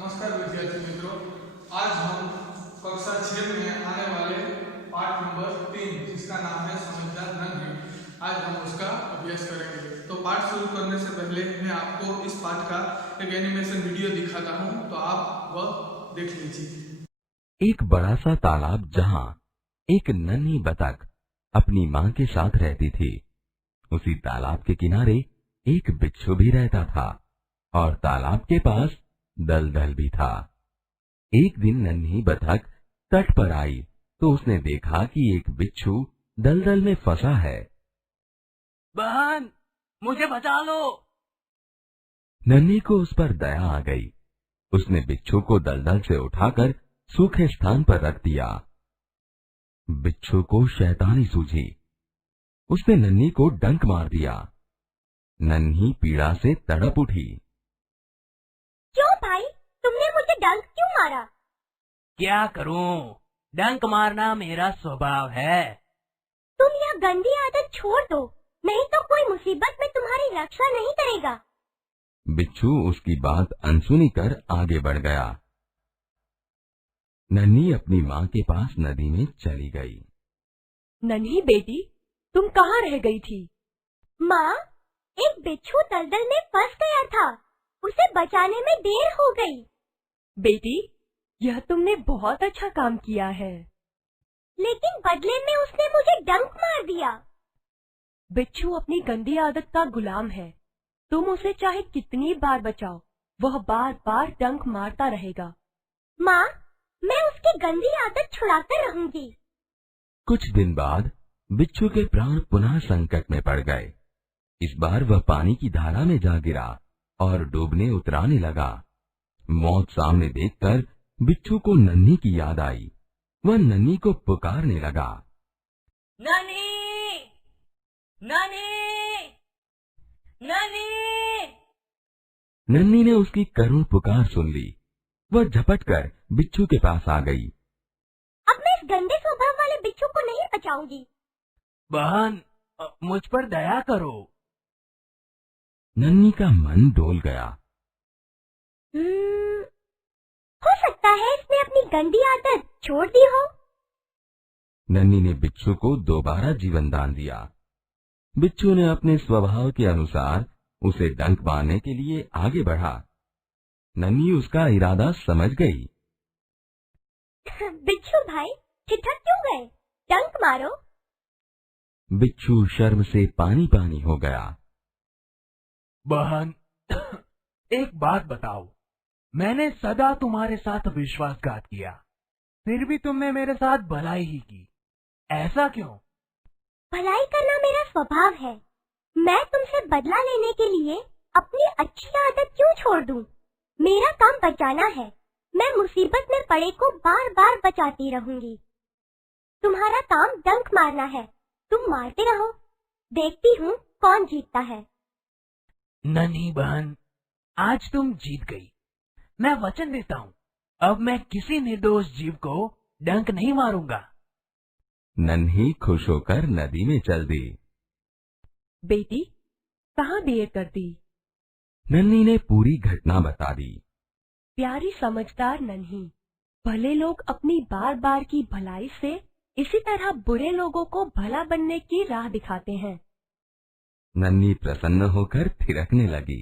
नमस्कार विद्यार्थी मित्रों, आज हम कक्षा 6 में आने वाले पाठ नंबर 3 जिसका नाम है समझदार नन्हे, आज हम उसका अभ्यास करेंगे। तो पाठ शुरू करने से पहले मैं आपको इस पाठ का एक एनिमेशन वीडियो दिखाता हूं, तो आप वह देख लीजिए। एक बड़ा सा तालाब जहाँ एक नन्ही बतख अपनी माँ के साथ रहती थी। उसी तालाब के किनारे एक बिच्छू भी रहता था और तालाब के पास दलदल भी था। एक दिन नन्ही बतख तट पर आई तो उसने देखा कि एक बिच्छू दलदल में फंसा है। बहन, मुझे बचा लो। नन्ही को उस पर दया आ गई। उसने बिच्छू को दलदल से उठाकर सूखे स्थान पर रख दिया। बिच्छू को शैतानी सूझी। उसने नन्ही को डंक मार दिया। नन्ही पीड़ा से तड़प उठी। क्यों भाई, तुमने मुझे डंक क्यों मारा? क्या करूं? डंक मारना मेरा स्वभाव है। तुम यह गंदी आदत छोड़ दो, नहीं तो कोई मुसीबत में तुम्हारी रक्षा नहीं करेगा। बिच्छू उसकी बात अनसुनी कर आगे बढ़ गया। नन्ही अपनी माँ के पास नदी में चली गई। नन्ही बेटी, तुम कहाँ रह गई थी? माँ, एक बिच्छू दलदल में फंस गया था, उसे बचाने में देर हो गई। बेटी, यह तुमने बहुत अच्छा काम किया है। लेकिन बदले में उसने मुझे डंक मार दिया। बिच्छू अपनी गंदी आदत का गुलाम है। तुम उसे चाहे कितनी बार बचाओ, वह बार बार डंक मारता रहेगा। माँ, मैं उसकी गंदी आदत छुड़ाकर रहूंगी। कुछ दिन बाद बिच्छू के प्राण पुनः संकट में पड़ गए। इस बार वह पानी की धारा में जा गिरा और डूबने उतराने लगा। मौत सामने देखकर बिच्छू को नन्ही की याद आई। वह नन्ही को पुकारने लगा। नन्ही, नन्ही, नन्ही। नन्ही ने उसकी करुण पुकार सुन ली। वह झपटकर बिच्छू के पास आ गई। अब मैं इस गंदे स्वभाव वाले बिच्छू को नहीं बचाऊंगी। बहन, मुझ पर दया करो। नन्ही का मन डोल गया। हो सकता है इसने अपनी गंदी आदत छोड़ दी हो। नन्ही ने बिच्छू को दोबारा जीवन दान दिया। बिच्छू ने अपने स्वभाव के अनुसार उसे डंक मारने के लिए आगे बढ़ा। नन्ही उसका इरादा समझ गई। बिच्छू भाई, ठिठक क्यों गए? डंक मारो। बिच्छू शर्म से पानी पानी हो गया। बहन, एक बात बताओ, मैंने सदा तुम्हारे साथ विश्वासघात किया, फिर भी तुमने मेरे साथ भलाई ही की। ऐसा क्यों? भलाई करना मेरा स्वभाव है। मैं तुमसे बदला लेने के लिए अपनी अच्छी आदत क्यों छोड़ दूं? मेरा काम बचाना है। मैं मुसीबत में पड़े को बार बार बचाती रहूंगी। तुम्हारा काम डंक मारना है, तुम मारते रहो। देखती हूँ कौन जीतता है। नन्ही बहन, आज तुम जीत गई। मैं वचन देता हूँ, अब मैं किसी निर्दोष जीव को डंक नहीं मारूंगा। नन्ही खुश होकर नदी में चल दी। बेटी, कहाँ देर कर दी? नन्ही ने पूरी घटना बता दी। प्यारी समझदार नन्ही, भले लोग अपनी बार बार की भलाई से इसी तरह बुरे लोगों को भला बनने की राह दिखाते हैं। नन्ही प्रसन्न होकर थिरकने लगी।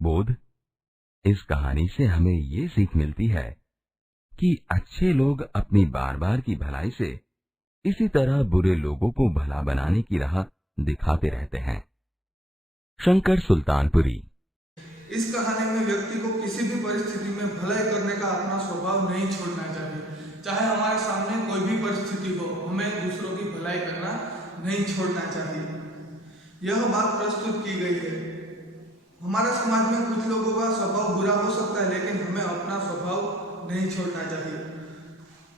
बोध, इस कहानी से हमें ये सीख मिलती है कि अच्छे लोग अपनी बार बार की भलाई से इसी तरह बुरे लोगों को भला बनाने की राह दिखाते रहते हैं। शंकर सुल्तानपुरी। इस कहानी में व्यक्ति को किसी भी परिस्थिति में भलाई करने का अपना स्वभाव नहीं छोड़ना चाहिए। चाहे हमारे सामने कोई भी परिस्थिति हो, हमें दूसरों की भलाई करना नहीं छोड़ना चाहिए। यह बात प्रस्तुत की गई है। हमारे समाज में कुछ लोगों का स्वभाव बुरा हो सकता है, लेकिन हमें अपना स्वभाव नहीं छोड़ना चाहिए।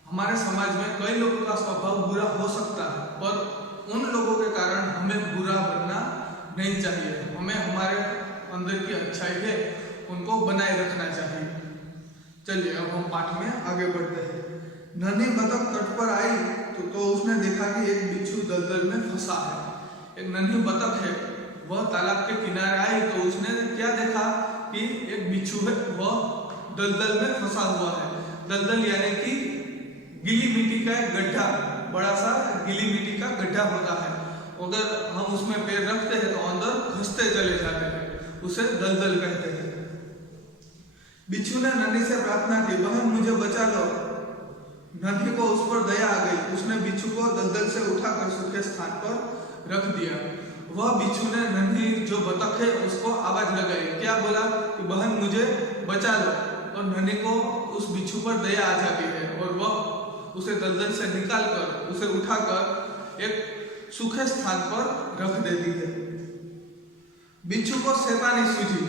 हमारे समाज में कई लोगों का स्वभाव बुरा हो सकता है, पर उन लोगों के कारण हमें बुरा बनना नहीं चाहिए। हमें हमारे अंदर की अच्छाई है उनको बनाए रखना चाहिए। चलिए अब हम पाठ में आगे बढ़ते हैं। नन्ही बतख तट पर आई तो उसने देखा कि एक बिच्छू दलदल में फंसा है। एक नन्ही बतख है, वह तालाब के किनारे आई तो उसने क्या देखा कि एक बिच्छू बिच्छू है वह दलदल में फंसा हुआ है। दलदल यानी कि गीली मिट्टी का एक गड्ढा, बड़ा सा गीली मिट्टी का गड्ढा होता है। अगर हम उसमें पैर रखते हैं तो अंदर घुसते चले जाते हैं, उसे दलदल कहते हैं। बिच्छू ने नन्ही से प्रार्थना की, बहन मुझे बचा लो। नन्ही को उस पर दया आ गई। उसने बिच्छू को दलदल से उठाकर सूखे स्थान पर रख दिया। वह बिच्छू ने नन्ही जो बतख है उसको आवाज लगाई, क्या बोला कि बहन मुझे बचा लो। और नन्ही को उस बिच्छू पर दया आ जाती है और वह उसे दलदल से निकालकर उसे उठाकर एक सूखे स्थान पर रख देती है। बिच्छू को शैतानी सूझी,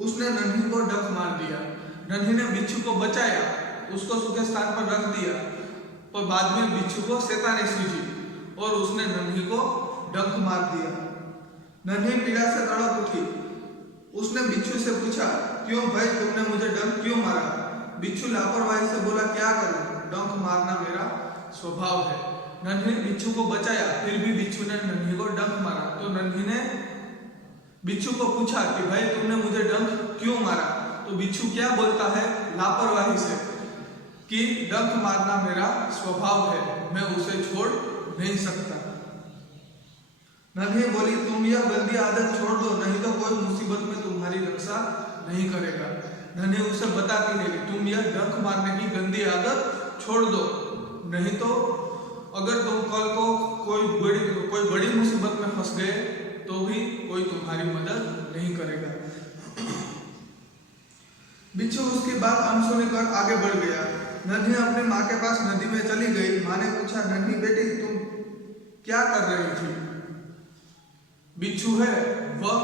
उसने नन्ही को डंक मार दिया। नन्ही ने बिच्छू को बचाया, उसको सूखे स्थान पर रख दिया, पर बाद में बिच्छू को शैतानी सूझी और उसने नन्ही को डंक मार दिया। नन्ही पीड़ा से तड़प उठी। उसने बिच्छू से पूछा, क्यों भाई तुमने मुझे डंक क्यों मारा? बिच्छू लापरवाही से बोला, क्या करूं, डंक मारना मेरा स्वभाव है। नन्ही ने बिच्छू को बचाया, फिर भी बिच्छू ने नन्ही को डंक मारा। तो नन्ही ने बिच्छू को पूछा कि भाई तुमने मुझे डंक क्यों मारा? तो बिच्छू क्या बोलता है लापरवाही से कि डंक मारना मेरा स्वभाव है, मैं उसे छोड़ नहीं सकता। नन्ही बोली, तुम यह गंदी आदत छोड़ दो, नहीं तो कोई मुसीबत में तुम्हारी रक्षा नहीं करेगा। नन्ही उसे बताती है कि तुम यह डंक मारने की गंदी आदत छोड़ दो, नहीं तो अगर तुम कल को कोई बड़ी मुसीबत में फंस गए तो भी कोई तुम्हारी मदद नहीं करेगा। बिच्छू उसकी बात अनसुनी कर आगे बढ़ गया। नन्ही अपनी माँ के पास नदी में चली गई। माँ ने पूछा, नन्ही बेटी तुम क्या कर रही थी? बिच्छू है वह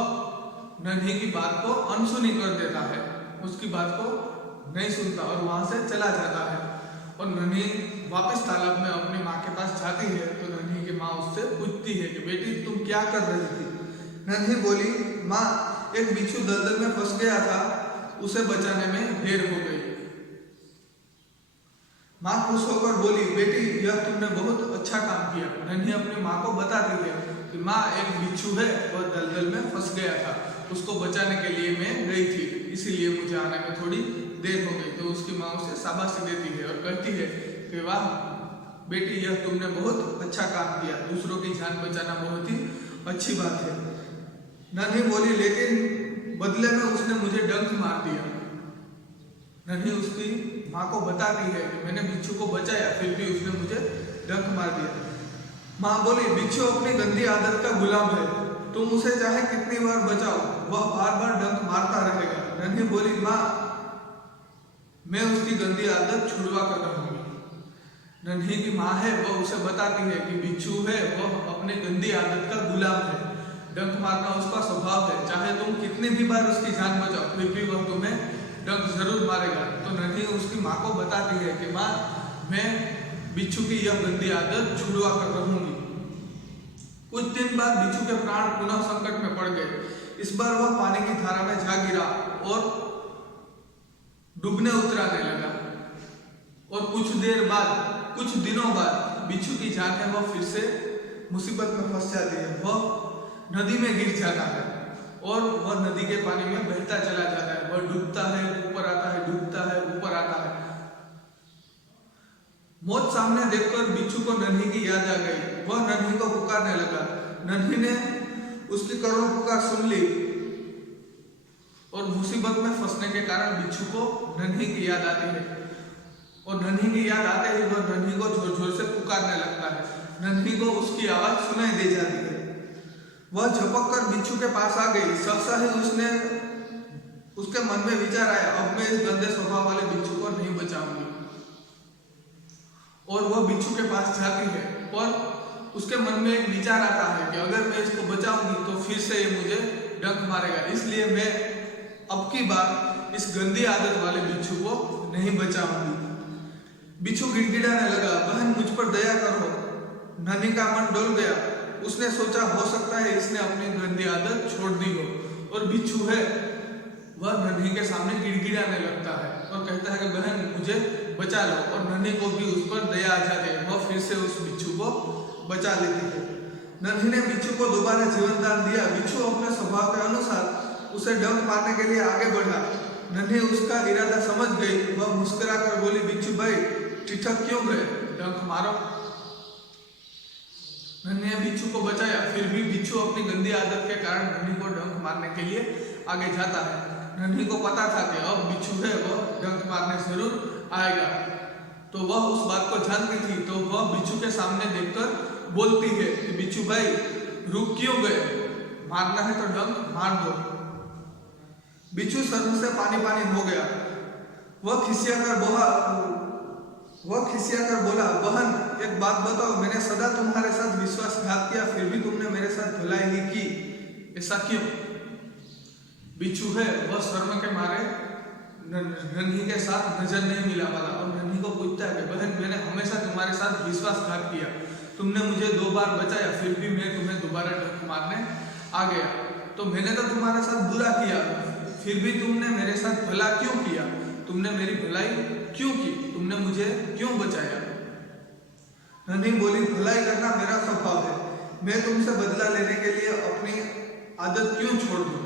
नन्ही की बात को अनसुनी कर देता है, उसकी बात को नहीं सुनता और वहां से चला जाता है। और नन्ही वापस तालाब में अपनी माँ के पास जाती है तो नन्ही की माँ उससे पूछती है कि बेटी तुम क्या कर रही थी? नन्ही बोली, माँ एक बिच्छू दलदल में फंस गया था, उसे बचाने में देर हो गई। माँ खुश होकर बोली, बेटी यह तुमने बहुत अच्छा काम किया। नन्ही अपनी माँ को बताती है कि माँ एक बिच्छू है वह दलदल में फंस गया था, उसको बचाने के लिए मैं गई थी, इसीलिए मुझे आने में थोड़ी देर हो गई। तो उसकी माँ उसे शाबाशी देती है और कहती है कि वाह बेटी यह तुमने बहुत अच्छा काम किया, दूसरों की जान बचाना बहुत ही अच्छी बात है। नन्ही बोली, लेकिन बदले में उसने मुझे डंक मार दिया। नन्ही उसकी माँ को बताती है कि मैंने बिच्छू को बचाया, फिर भी उसने मुझे डंक मार दिया। माँ बोली, बिच्छू अपनी गंदी आदत का गुलाम है, तुम उसे चाहे कितनी बार बचाओ वह बार बार डंक मारता रहेगा। नन्ही बोली, माँ मैं उसकी गंदी आदत छुड़वा कर रहूंगी। नन्ही की माँ है वह उसे बताती है कि बिच्छू है वह अपनी गंदी आदत का गुलाम है, डंक मारना उसका स्वभाव है, चाहे तुम कितनी भी बार उसकी जान बचाओ फिर भी वह तुम्हें डंक जरूर मारेगा। तो नन्ही उसकी माँ को बताती है कि माँ मैं बिच्छू की यह गंदी आदत छुड़वा कर रहूंगी। कुछ दिन बाद बिच्छू के प्राण पुनः संकट में पड़ गए। इस बार वह पानी की धारा में जा गिरा और डूबने उतराने लगा। और कुछ दिनों बाद बिच्छू की जान है वह फिर से मुसीबत में फंस जाती है। वह नदी में गिर जाता है और वह नदी के पानी में बहता चला जाता है। वह डूबता है, ऊपर आता है, डूबता है, ऊपर आता है। मौत सामने देखकर बिच्छू को नन्ही की याद आ गई। वह नन्ही को पुकारने लगा। नन्ही ने उसकी करुण पुकार सुन ली और मुसीबत में फंसने के कारण बिच्छू को नन्ही की याद आती है। और नन्ही की याद आते ही वह नन्ही को जोर जोर से पुकारने लगता है। नन्ही को उसकी आवाज सुनाई दे जाती है। वह झपक कर बिच्छू के पास आ गई। सहसा ही उसके मन में विचार आया, अब मैं इस गंदे स्वभाव वाले बिच्छू को नहीं बचाऊंगी। और वह बिच्छू के पास जाती है और उसके मन में एक विचार आता है कि अगर मैं इसको बचाऊंगी तो फिर से ये मुझे डंक मारेगा, इसलिए मैं अब की बार इस गंदी आदत वाले बिच्छू को नहीं बचाऊंगी। बिच्छू गिड़गिड़ाने लगा, बहन मुझ पर दया करो। नन्ही का मन डोल गया। उसने सोचा हो सकता है इसने अपनी गंदी आदत छोड़ दी हो। और बिच्छू है वह नन्ही के सामने गिड़गिड़ाने लगता है और कहता है कि बहन मुझे बचा लो। और नन्ही को भी उस पर दया आ जाती है। वह फिर से उस बिच्छू को बचा लेती है। नन्ही ने बिच्छू को दोबारा जीवन दान दिया। बिच्छू अपने स्वभाव के अनुसार उसे डंक मारने के लिए आगे बढ़ा नन्ही उसका इरादा समझ गई। वह मुस्कुरा कर बोली, बिच्छू भाई ठिठक क्यों गए, डंक मारो। नन्ही ने बिच्छू को बचाया, फिर भी बिच्छू अपनी गंदी आदत के कारण नन्ही को डंक मारने के लिए आगे जाता है। नन्ही को पता था कि अब बिच्छू है वह डंक मारने जरूर आएगा, तो वह उस बात को जानती थी। तो वह बिच्छू के सामने देखकर बोलती है कि बिच्छू भाई रुक क्यों गए, मारना है तो डंक मार दो। बिच्छू शर्म से पानी पानी हो गया। वह खिसिया कर बोला, बहन एक बात बताओ, मैंने सदा तुम्हारे साथ विश्वासघात किया, फिर भी तुमने मेरे साथ भलाई ही की, ऐसा क्यों। बिच्छू है वह शर्म के मारे नन्ही के साथ नजर नहीं मिला पाता और नन्ही को पूछता है कि बहन मैंने हमेशा तुम्हारे साथ विश्वासघात किया, तुमने मुझे 2 बार बचाया, फिर भी मैं तुम्हें दोबारा डंक मारने आ गया, तो मैंने तो तुम्हारे साथ बुरा किया, फिर भी तुमने मेरे साथ भला क्यों किया, तुमने मेरी भलाई क्यों की, तुमने मुझे क्यों बचाया। नन्ही बोली, भलाई करना मेरा स्वभाव है, मैं तुमसे बदला लेने के लिए अपनी आदत क्यों छोड़ दूं।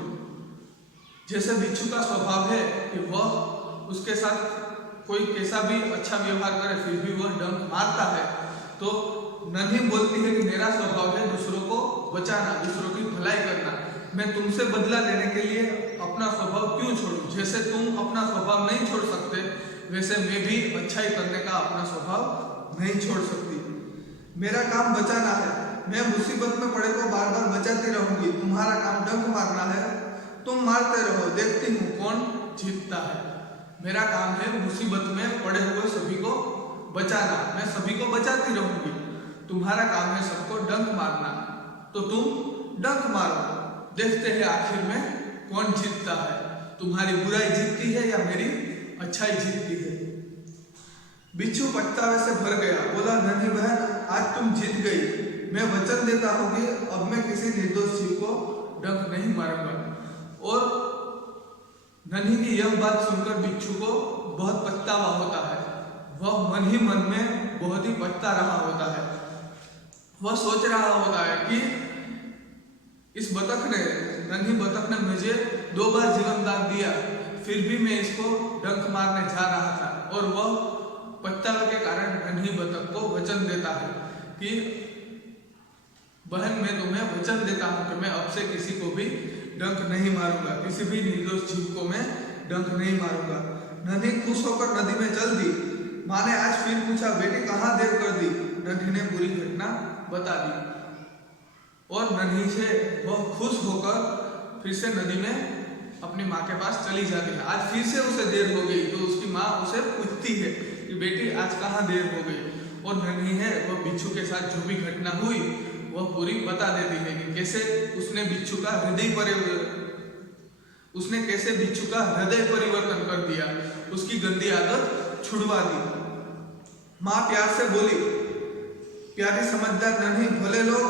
जैसे बिच्छू का स्वभाव है कि वह उसके साथ कोई कैसा भी अच्छा व्यवहार करे फिर भी वह डंक मारता है, तो नन्ही बोलती है कि मेरा स्वभाव है दूसरों को बचाना, दूसरों की भलाई करना, मैं तुमसे बदला लेने के लिए अपना स्वभाव क्यों छोड़ूं। जैसे तुम अपना स्वभाव नहीं छोड़ सकते, वैसे मैं भी अच्छाई करने का अपना स्वभाव नहीं छोड़ सकती। मेरा काम बचाना है, मैं मुसीबत में पड़े को बार बार बचाती रहूंगी, तुम्हारा काम डंक मारना है, तुम मारते रहो, देखती हूँ कौन जीतता है। मेरा काम है मुसीबत में पड़े हुए सभी को बचाना, मैं सभी को बचाती रहूंगी, तुम्हारा काम है सबको डंक मारना, तो तुम डंक मारो, देखते हैं आखिर में कौन जीतता है, तुम्हारी बुराई जीतती है या मेरी अच्छाई जीतती है। बिच्छू पछतावे से भर गया, बोला, नन्ही बहन आज तुम जीत गई, मैं वचन देता हूँ कि अब मैं किसी निर्दोष जीव को डंक नहीं मारूंगा। और नन्ही की यह बात सुनकर बिच्छू को बहुत पछतावा होता है, वह मन ही मन में बहुत ही पछता रहा होता है। वह सोच रहा होता है कि इस बतख ने, नन्ही बतख ने मुझे 2 बार जीवन दान दिया, फिर भी मैं इसको डंक मारने जा रहा था, और वह पछतावे के कारण नन्ही बतख को वचन देता है कि बहन मैं तुम्हें वचन देता हूं कि मैं अब से किसी को भी डंक नहीं मारूंगा, किसी भी निर्दोष जीव को मैं डंक नहीं मारूंगा। नन्ही खुश होकर नदी में चल दी। माँ ने आज फिर पूछा, बेटी कहाँ देर कर दी। नन्ही ने पूरी घटना बता दी और नन्ही से वह खुश होकर फिर से नदी में अपनी माँ के पास चली जाती है। आज फिर से उसे देर हो गई, तो उसकी माँ उसे पूछती है कि बेटी आज कहाँ देर हो गई, और नन्ही है वह बिच्छू के साथ जो भी घटना हुई वह पूरी बता देती है कि कैसे उसने बिच्छू का हृदय परिवर्तन कर दिया, उसकी गंदी आदत छुड़वा दी। माँ प्यार से बोली, प्यारी समझदार नन्ही, भले लोग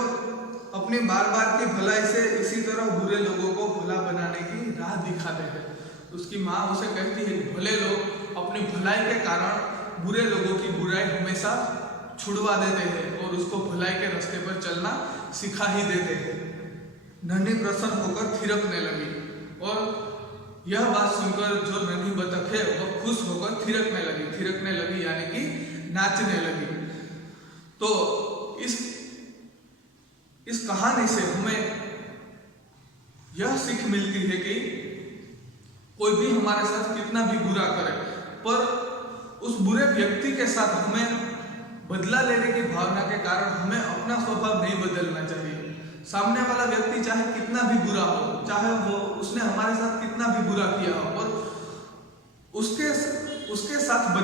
अपनी बार बार की भलाई से इसी तरह बुरे लोगों को भला बनाने की राह दिखाते हैं। उसकी माँ उसे कहती है कि भले लोग अपनी भलाई के कारण बुरे लोगों की बुराई हमेशा छुड़वा देते हैं और उसको भलाई के रास्ते पर चलना सिखा ही देते हैं। नन्ही प्रसन्न होकर थिरकने लगी, और यह बात सुनकर जो नन्ही बतख है वह खुश होकर थिरकने लगी यानी कि नाचने लगी। तो इस कहानी से हमें यह सीख मिलती है कि कोई भी हमारे साथ कितना भी बुरा करे, पर उस बुरे व्यक्ति के साथ हमें बदला लेने की भावना के कारण हमें अपना स्वभाव नहीं बदलना चाहिए। सामने वाला व्यक्ति चाहे कितना भी बुरा हो, चाहे वो उसने हमारे साथ कितना भी बुरा किया हो, और उसके साथ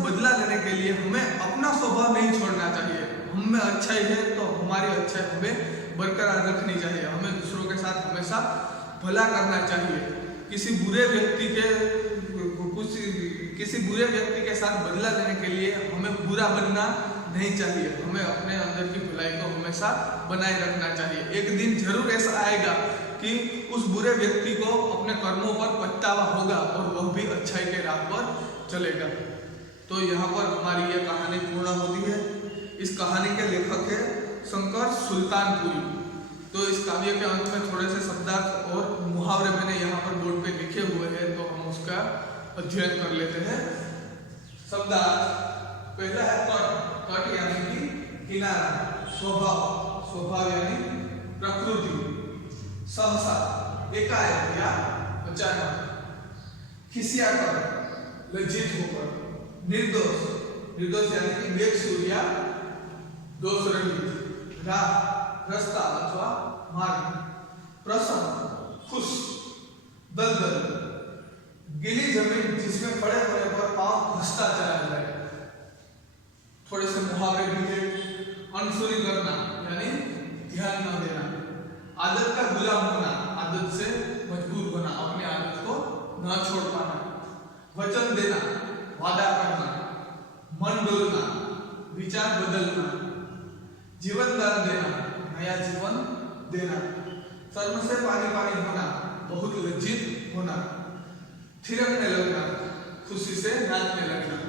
बदला लेने के लिए हमें अपना स्वभाव नहीं छोड़ना चाहिए। हमें अच्छाई है तो हमारी अच्छाई हमें बरकरार रखनी चाहिए, हमें दूसरों के साथ हमेशा भला करना चाहिए। किसी बुरे व्यक्ति के साथ बदला लेने के लिए हमें बुरा बनना नहीं चाहिए, हमें अपने अंदर की भलाई को हमेशा बनाए रखना चाहिए। एक दिन जरूर ऐसा आएगा कि उस बुरे व्यक्ति को अपने कर्मों पर पछतावा होगा और वह भी अच्छाई के राह पर चलेगा। तो यहाँ पर हमारी यह कहानी पूर्ण होती है। इस कहानी के लेखक है शंकर सुल्तानपुरी। तो इस काव्य के अंत में थोड़े से शब्दार्थ और मुहावरे मैंने यहाँ पर बोर्ड लिखे हुए हैं, तो हम उसका अध्ययन कर लेते हैं। शब्दार्थ पहला है तट। तट यानी कि किनारा। स्वभाव, स्वभाव यानी प्रकृति। सहसा, एकाएक या अचानक। खिसियाकर, लज्जित होकर। निर्दोष, निर्दोष यानी कि बेकसूर या दोष रहित। राह, रास्ता अथवा मार्ग। प्रसन्न, खुश। दलदल, गीली जमीन जिसमें खड़े होने पर पांव घसता चला जाए। थोड़े से मुहावरे भी है। अनसुनी करना यानी ध्यान न देना। आदत का गुलाम होना, आदत से मजबूर होना, अपनी आदत को न छोड़ पाना। वचन देना, वादा करना। मन डोलना, विचार बदलना। जीवन दान देना, नया जीवन देना। शर्म से पानी पानी होना, बहुत लज्जित होना। थिरकने लगना, खुशी से नाचने लगना।